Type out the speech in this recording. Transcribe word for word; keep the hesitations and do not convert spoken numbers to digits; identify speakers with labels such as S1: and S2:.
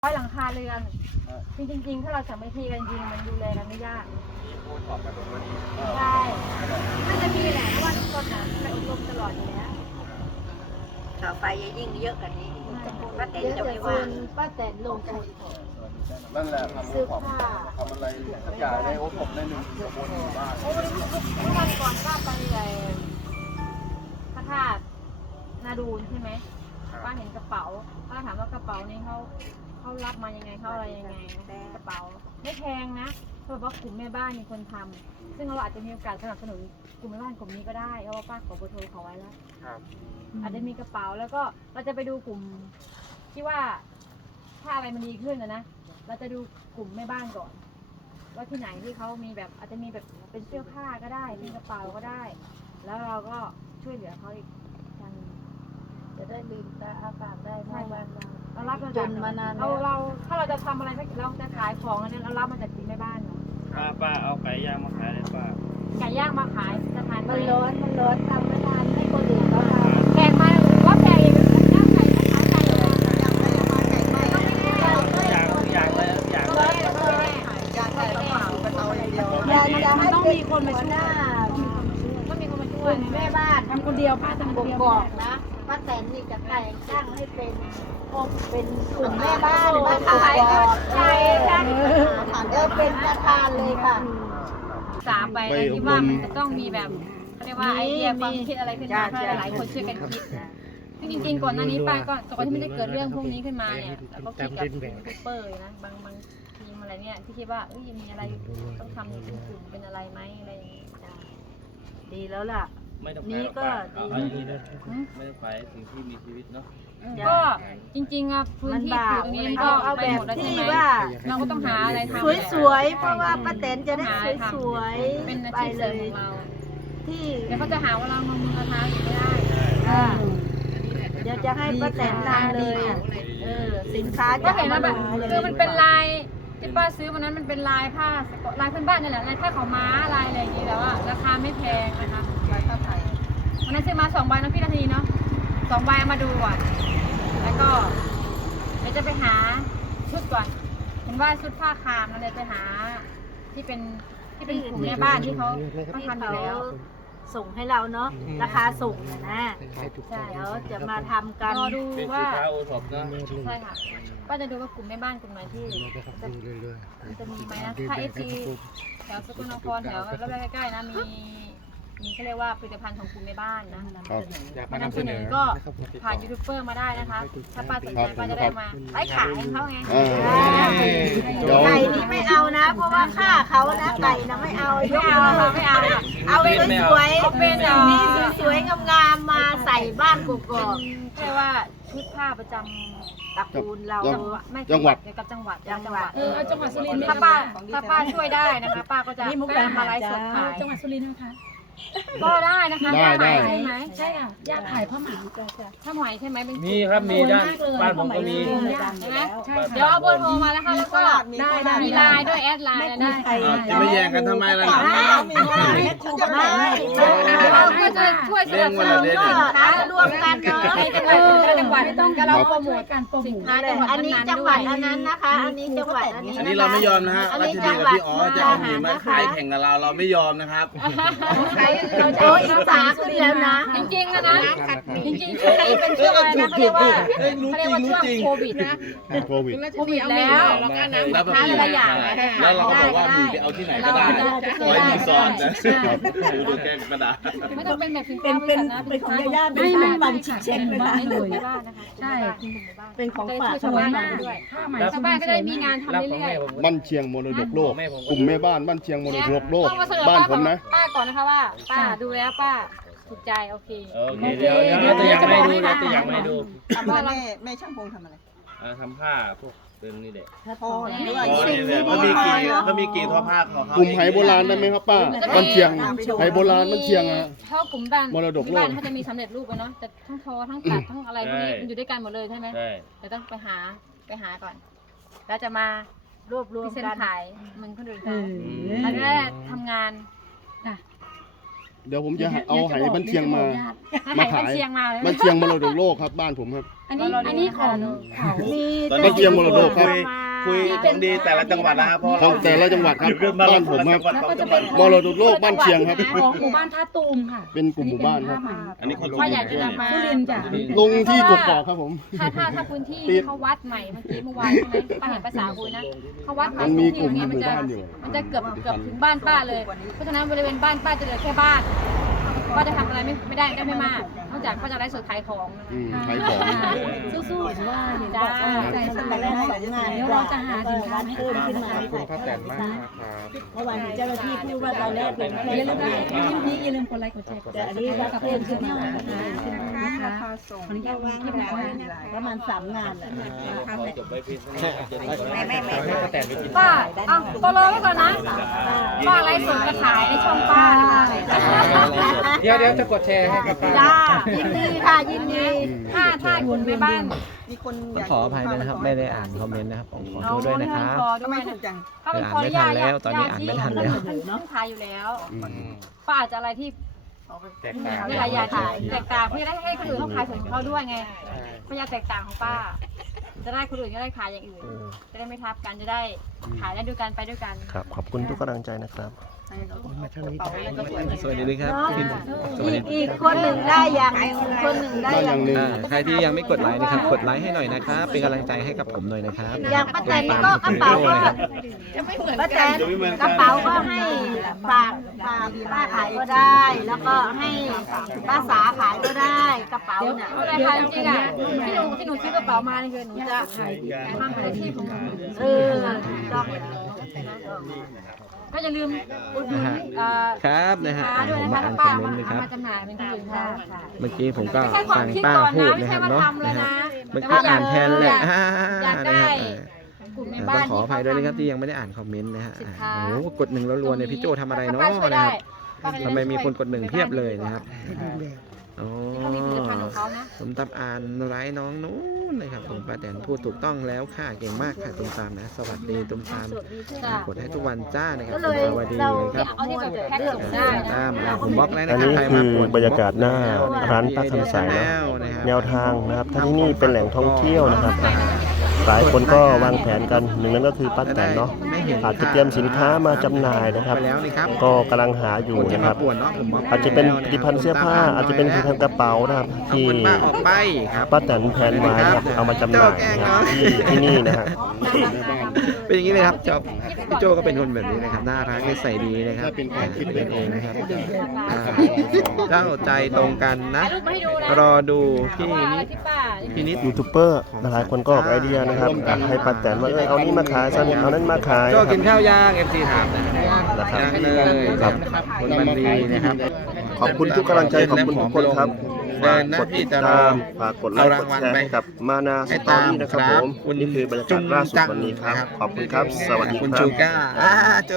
S1: ร้อยหลังคาเรือนจริงจริงๆถ้าเราสามัคคีกันจริงมันดูแลกันไม่ยาก
S2: มีพูดตอบกันตรงนี้
S1: ใช่น่าจะมีแหละเพราะว่าทุกคนนะไปอบรมตลอดอยู่แล้ว
S3: ต่อไปจะยิ่งเยอะกว่านี้ป้าแตนจะไม่ว่า
S4: ป้าแตนลงกัน
S2: นั่นแหละทำของทำอะไรสักอย่างในโอ๊ตผมในหนึ่งตำบลหมู่บ้าน
S1: เมื่อวันก่อนป้าไปพระธาตุนาดูนใช่ไหมป้าเห็นกระเป๋าป้าถามว่ากระเป๋านี้เขาเขารับมายังไงเขาอะไรยังไงกระเป๋าไม่แพงนะเพราะว่ากลุ่มแม่บ้านมีคนทำซึ่งเราอาจจะมีโอกาสสนับสนุนกลุ่มแม่บ้านกลุ่มนี้ก็ได้เพราะว่าป้าขอเบอร์โทรเขาไว้แล้วอาจจะมีกระเป๋าแล้วก็เราจะไปดูกลุ่มที่ว่าถ้าอะไรมันดีขึ้นนะนะเราจะดูกลุ่มแม่บ้านก่อนว่าที่ไหนที่เขามีแบบอาจจะมีแบบเป็นเสื้อผ้าก็ได้เป็นกระเป๋าก็ได้ แล้วเราก็ช่วยเหลือเขาอีกทาง
S4: จะได้ลืมตาอาปากได้เพราะว่า
S1: เรารับมา
S4: จ
S1: จาก
S4: นมานาน
S1: เราเราถ้าเราจะทำอะไรสักเราจะขายของอันนี้เรารับมาจากกลุ่มแม่บ้านเนาะ
S5: ป้าป้าเอาไก่ย่างมาขายเลยป้า
S1: ไก่ย่างมาขายจะทาน
S4: มันร้อนมันร้อนทำไม่ทานให้คนอื่นเขาทำ
S1: แพงไหมว่าแพงอีกย่างไก่ก็ขายไก่เลยย่างไก่มาไก่ไม่ก็ไม่ได้
S5: อยากอยากเลยอยาก
S1: ร้อนก็ไม่ได้
S4: ย่างไก่ต้องเผาเป็นเตาอย่างเดียวอยากจะให้ต้องมีคนมาช่วย
S1: ต้องมีคนมาช่วย
S4: แม่บ้านทำคนเดียวป้าทำคนเดียวบอกนะป้าแตนนี่จะแต่งตั้งให้เป็นเป็นกลุ่มแม่บ้านมาขายใช่ค่ะเออเป็นประธานเลยค่ะ
S1: สามไปเลยที่ว่ามันจะต้องมีแบบเขาเรียกว่าไอเดียความคิดอะไรขึ้นมาให้หลายคนช่วยกันคิดซึ่งจริงๆก่อนหน้านี้ป้าก็ก่อนที่มันจะเกิดเรื่องพวกนี้ขึ้นมาเนี่ยแล้วก็คิดกับยูทูบเบอร์นะบางบางทีมอะไรเนี่ยที่คิดว่าเอ้ยมีอะไรต้องทำเป็นกลุ่มเป็นอะไรไหมอะไรอย่างเงี้ย
S4: ดีแล้วล่ะ
S5: นี่ก็ดีไม่ได้ไปสิ่งที่มีชีวิตเนาะ
S1: ก็จริงๆอ่ะพื้นที่ปลูกนี้ก็เอาแบบที่ว่าเราก็ต้องหาอะไรทำ
S4: สวยๆเพราะว่าป้าแตนจะได้สวยๆ
S1: เป็นอาชีพเสริมของเรา
S4: ที่
S1: เดี๋ยวเขาจะหาว่าเรามามือราคาอยู่ไม่ได้
S4: เดี๋ยวจะให้ป้าแตนนำเลยเออสินค้า
S1: ก็เห็นแล้วแบบคือมันเป็นลายที่ป้าซื้อวันนั้นมันเป็นลายผ้าลายพื้นบ้านนี่แหละลายผ้าขาวม้าลายอะไรอย่างนี้แต่ว่าราคาไม่แพงนะคะลายผ้าไทยวันนั้นซื้อมาสองใบนะพี่นาทีเนาะสองใบเอามาดูก่อนแล้วก็เดี๋ยวจะไปหาชุดก่อนเห็นว่าชุดผ้าคามนั่นเลยไปหาที่เป็นที่เป็นกลุ่มแม่บ้านที่เขาเขาทำอยู่แล้ว
S4: ส่งให้เราเนาะราคาส่งนะใช่เดี๋ยวจะมาทำกัน
S1: รอดูว่า
S5: ใช่
S1: ค่ะก็จะดูว่ากลุ่มแม่บ้านกลุ่มไหนที่จะมีไหมนะถ้าเอฟซีแถวสกลนครแถวแล้วใกล้ๆนะมีมีเขาเรียกว่าผลิตภัณฑ์ของกลุ่มแม่บ้านนะมานำเสนอก็ผ่านยูทูบเบอร์มาได้นะคะถ้าป้าสนใจป้าจะได้มาไล่ขายเขาไง
S4: ไก่นี่ไม่เอานะเพราะว่าค่าเขานะไก่นะไม่เอา
S1: ไม่เอาไม่เอา
S4: เอาเป็นสวยเป็นอย่างนี้สวยๆงามๆมาใส่บ้านกุกกอก
S1: เรียกว่าชุดผ้าประจำ
S4: ตระกูลเรา
S2: จังหวัด
S1: เกี่ยวกับจังหวัดจังหวัด
S4: เออจังหวัดสุรินทร์
S1: ถ้าป้าถ้าป้าช่วยได้นะคะป้าก็จะมาไลฟ์สดขาย
S4: จังหวัดสุรินทร์นะคะ
S1: ก็ได้นะคะ
S2: ได้ได้
S1: ใช่ไหม
S4: ใช่ค่ะย่าขายผ้าไหม
S1: ผ้าไหมใช่ไหมเป็น
S5: มีครับมีด้านบ้านผมก็มี
S1: ใช่ไหมเดี๋ยวเอาเบอร์โทรมานะคะแล้วก็ได้มีไลน์ด้วยแอดไลน์ได้
S2: จะไม่แย่งกันทำไมล่ะ
S1: เราก็จะช่วยสนับสนุนสินค้ารวมกันเนาะในจังหวัดจังหวัดต้องการเราโปรโมทกันสินค้าจังหวัด
S4: อันนี้จังหวัดอันนั้นนะคะอันนี้จังหวัดอันนี้
S2: อันนี้เราไม่ยอมนะฮะราชดีกับพี่อ๋อจะเอาหมีมาขายแข่งกับเราเราไม่ยอมนะครับ
S4: โอ้อิจฉาขึ้นแล้วนะ
S1: จริงๆนะนะจริงๆช่วงนี้เป็นช่วงอะไรนะเขาเรียกว่าเขาเรียกว่าช่วงโควิดนะ
S2: โควิด
S1: โควิดแล้วแล้วก็หลายอย่าง
S2: แล้วเราก็บอกว่าหมีไปเอาที่ไหนก็ได้ไว้รีสอร์ทนะดูแกงกระดาษ
S1: ไม่ต้องเป็นแบบสินค้า
S4: เป็นเป็นของญาติเป็นบัญชีเช็คเลยนะ
S1: ใช่
S4: เป็นของฝาก
S1: ชาวบ้านด้วยชาวบ้านก็ได้มีงานทำเรื่อย
S2: ๆบ้านเชียงมรดกโลกกลุ่มแม่บ้านบ้านเชียงมรดกโลกบ้านผมนะ
S1: ป้าก่อนนะคะว่าป้าดูแล้วป้าถูกใจโอเค
S5: โอเคเดี๋ยวเดี๋ยวตัวอย่างให้ดูนะตัวอย่างให้ดู
S4: ว่าแม่แม่ช่างพงทำอะไร
S5: ทำผ้าพวกเป็นนี่แหละ
S4: ทอนี่
S2: เขามีกี่เขามีกี่ทอผ้าของเขากลุ่มไหโบราณได้ไหมครับป้าบ้านเชียงไหโบราณบ้านเชียงอะ
S1: ถ้ากลุ่มบ้านมรดกโลกเขาจะมีสำเร็จรูปไปเนาะแต่ทั้งทอทั้งตัดทั้งอะไรพวกนี้มันอยู่ด้วยกันหมดเลยใช่ไหม
S5: ใช่
S1: แต่ต้องไปหาไปหาก่อนแล้วจะมารวบรวมกันขายมันคนอื่นเขาแล้วก็ทำงาน
S2: เดี๋ยวผมจะเอาไหบ้านเชียงมา
S1: มา
S2: มา
S1: ขา
S2: ขาย ย
S1: เชียงมาเลย
S2: บ้านเชียงมรดกโลกครับบ้านผมครับ
S4: อันนี้อันนี้ของเขา
S3: มี
S2: ตอนนี้เชียงมรดกครับ
S5: คุยของดีแต่ละจังหวัดนะครับเพราะ
S2: ของแต่ละจังหวัดครับบ้านผมครับมรดกโลกบ้านเชียงครับ
S4: ของหมู่บ้านท่าตูมค่ะ
S2: เป็นกลุ่มหมู่บ้านครับ
S5: อันนี้คน
S1: ว่าอยากจะนำมา
S4: สุรินทร์จ้ะ
S2: ลงที่กกอกครับผม
S1: ถ้าถ้าถ้าพื้นที่ที่เขาวัดใหม่เมื่อกี้เมื่อวานใช่ไหมป้าเห็นภาษาคุยนะเขาวัดใหม่
S2: มันมี
S1: ที่
S2: กลุ่ม
S1: นี้
S2: ห
S1: มัน
S2: มู่
S1: จะ
S2: บ้านอยู่
S1: มันจะเกือบเกือบถึงบ้านป้าเลย เพราะฉะนั้นบริเวณบ้านป้าจะเหลือแค่บ้านป้าจะทำอะไรไม่ไม่ได้ได้ไม่มากนอกจากป้าจะไลฟ์สดขายของ
S2: อืมขายของ
S4: สู้ๆว่าเห็นบอกว่าใจสบายแล้วสองงานเดี๋ยวเราจะหาสินค้าให้เพิ่มขึ้นมา
S2: ขอบคุณป้าแตนมากครับ
S4: เมื่อวานเจ้าหน้าที่พูดว่าตอนแรกเป็นอย่าลืมนะยิ้มนี้อย่าลืมกดไลค์กดแชร์แต่อันนี้ว่าเพิ่มขึ้นมานะคะขออนุญาตวางที่นะคะประมาณสามงานแหละ
S5: จบไปเพียงเท่านี้จะได้
S3: ไม่ไม่ไม่ไม่
S1: ป้าเอาโปโลไว้ก่อนนะ ป้าไลฟ์สดจะขายในช่องป้านะคะ
S5: เดี๋ยวเดี๋ยวจะกดแชร์ให้ครับ
S1: จ้า
S4: ยินดีค่ะยินดี
S1: ถ้าถ้าคุณในบ้าน
S6: ขออภัยด้วยนะครับไม่ได้อ่านคอมเมนต์นะครับผมขอโท
S1: เอา
S6: ษด้วยนะครับ
S1: คอด้วยนะถ้าเป็นคอ
S6: อ่านไม่ทันแล้วตอนนี้อ่านไม่ทันแล้ว
S1: ต้องขายอยู่แล้ว
S2: อืม
S1: ป้าอาจจะอะไรที่
S5: แตกต่าง
S1: มีหลายอย่างขายแตกต่างเพื่อได้ให้คนอื่นเขาขายส่วนของเขาด้วยไงพยายามแตกต่างของป้า จะได้คนอื่นก็ได้ขายอย่างอื่น จะได้ไม่ทับกันจะได้ขายได้ด้วยกันไปด้วยกัน
S2: ครับขอบคุณทุกกำลังใจนะครับ
S6: สวัสดีครับพี่สวัส
S4: อี
S6: ดี
S4: กอีกคนหนึ่งได้อย่างคนหนึ่งได้
S2: ได้อ
S4: อย่า
S2: ย่าง งหนึ่ง
S6: อ่าใครที่ยังไม่กดไลค์นะครับกดไลค์ให้หน่อยนะครับเป็นกำลังใจให้กับผมหน่อยนะครับ
S4: อย่างป้าแตนนี่ก็กระเป๋าก็ป้าแตนกระเป๋าก็ให้ฝากฝากป้าขายก็ได้ แล้วก็ให้ป้าสาขายก็ได้กระเป๋าเนี่ย
S1: เอาเลยค่ะจริงๆอ่ะที่หนูที่หนูซื้อกระเป๋ามานี่คือหนูจะขายทำอาชีพของหนู
S4: เออต้อง
S1: ก็อย่าลืมอุดหนุนเอ่อ
S6: ครับนะฮะ
S1: ค้า
S6: อ่า
S1: ด้วย
S6: ผม
S1: นะ
S6: มา
S1: คะ
S6: อ่านค
S1: ป้า
S6: อมเมน
S1: มา
S6: ต์เลยครับ
S1: มาจำหน่ายเป็นที่อื่นค่ะ
S6: เมื่อกี้ผมก็
S1: ไม่ใช่ควา
S6: ฟั
S1: ม
S6: ง
S1: คิด
S6: ป้า
S1: ก่อน
S6: พู
S1: นะ
S6: ด
S1: ไม่
S6: นะค
S1: ใช่
S6: รับ
S1: ว่า
S6: เนาะ
S1: ทำเลย
S6: นะฮะ
S1: นะ
S6: เมื่อกี้อ่านแทนแหละอ่า
S1: อยาก
S6: นะ
S1: ได้
S6: ฮะ
S1: กลุ่มใน
S6: อ่า
S1: บ้า
S6: ต้อน งขออภัยด้วยนะครับที่
S1: ที่
S6: ยังไม่ได้อ่านคอมเมนต์นะฮะ
S1: สิน
S6: อ่า
S1: ค้า
S6: โอ้โหกดหนึ่งรัวๆเนี่ยพี่โจทำอะไรเนาะ
S1: ถ้าป้ช่วย
S6: นะ
S1: ได้
S6: ครับ
S1: ป้าก็จะ
S6: ทำไมมี
S1: ช่วย
S6: คนกดหนึ่งเพียบเลยนะครับอ๋อ
S1: เขามีผลิตภัณฑ์ของเขานะ
S6: ผมตับอ่านไลน์น้องนู้นนะครับผมป้าแตนพูดถูกต้องแล้วค่ะเก่งมากค่ะตุ้มตามนะ สวัสดีตุ้มตาม
S1: จ้ะ
S6: กดให้ทุกวันจ้านะครับ
S4: ก็เลย
S6: สวัสดี
S4: เรา
S6: นะครับ
S1: เอาที่แบบแพ็คส่งได้นะ
S6: ตามนะผมบล็อกแล้ว
S2: อั
S6: นะ
S2: น
S6: ครับ
S2: นี้
S6: ใคร
S2: คื
S6: มา
S2: อ
S6: ปวด
S2: บรรยากาศหน้าร้านป้าคำใสเนาะแนวทางนะครับถ้าที่นี่เป็นแหล่งท่องเที่ยวนะครับ หลายคนก็วางแผนกันหนึ่งนั้นก็คือป้าแตนเนาะอาจจะเตรียมสินค้ามาจำหน่ายนะครับ
S6: ไปแล้วนี่ครับ
S2: ก็กำลังหาอยู่
S6: คนจะ
S2: นะค
S6: มา
S2: รับ
S6: ปวดเนาะผมบล็อก
S2: อาจจะเป็นผลิตภัณฑ์เสื้อผ้า อาจจะเป็นผลิตภัณฑ์กระเป๋านะครับ
S6: เอา
S2: ที่
S6: คนป้าออกไปครับ
S2: ป้าแตนแผนไว้นะครับเอามาจำหน่ายนะครับที่ที่นี่นะครับ
S6: เป็นอย่างนี้เลยครับจอบพี่โจก็เป็นคนแบบนี้นะครับน่ารักนิสัยดีนะครับ
S2: เป็นความคิด
S6: เป็นเองนะครับอ่าเจ้าใจตรงกันนะ
S1: ถ่ายรูปมาให้ดูนะ
S6: รอดูพี่
S1: ว่า
S6: นิด
S1: ที่ป้า
S6: พี่นิด
S2: ยูทูบเบอร์หลายคนก็ออกไอเดียนะครับอ่ะให้ป้าแตนว่าเออเอานี่มาขายซะเอานั้นมาขาย
S6: โจ
S2: นะค
S6: กิ
S2: รับ
S6: นข้าวย่างเอฟซีถามนะ
S2: นะครับ
S6: ย่างเลยครับคนบันดีนะครับ
S2: ขอบคุณทุกกำลังใจขอบคุณทุกคนครับ
S6: เดิ
S2: ฝาก
S6: นหน้าก
S2: ด
S6: ที่
S2: ติด
S6: จะร
S2: ตา
S6: อ
S2: มฝากกดไลค์กดแชร์ให้กับมานาส
S6: ให้
S2: ตอ
S6: ตาม
S2: รี่นะครับ
S6: ค
S2: ผ
S6: รับ
S2: ม
S6: คุณ
S2: นี่คือบรรยากาศล่าสุดวันนี้ครับ ขอบคุณครับ สวัสดี
S6: คุณ
S2: ครั
S6: ชู
S2: บ
S6: ก้าอ่าโจ